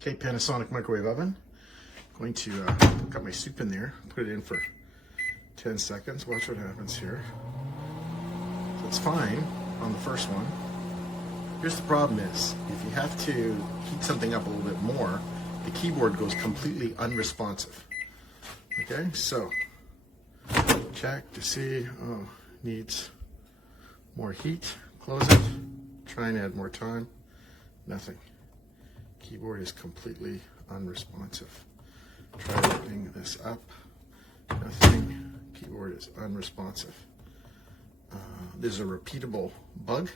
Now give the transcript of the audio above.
Okay, Panasonic microwave oven. Going to got my soup in there, put it in for 10 seconds. Watch what happens here. So it's fine on the first one. Here's the problem is, if you have to heat something up a little bit more, the keyboard goes completely unresponsive. Okay, so check to see, oh, needs more heat. Close it, try and add more time. Nothing. Keyboard is completely unresponsive. Try opening this up. Nothing. Keyboard is unresponsive. There's a repeatable bug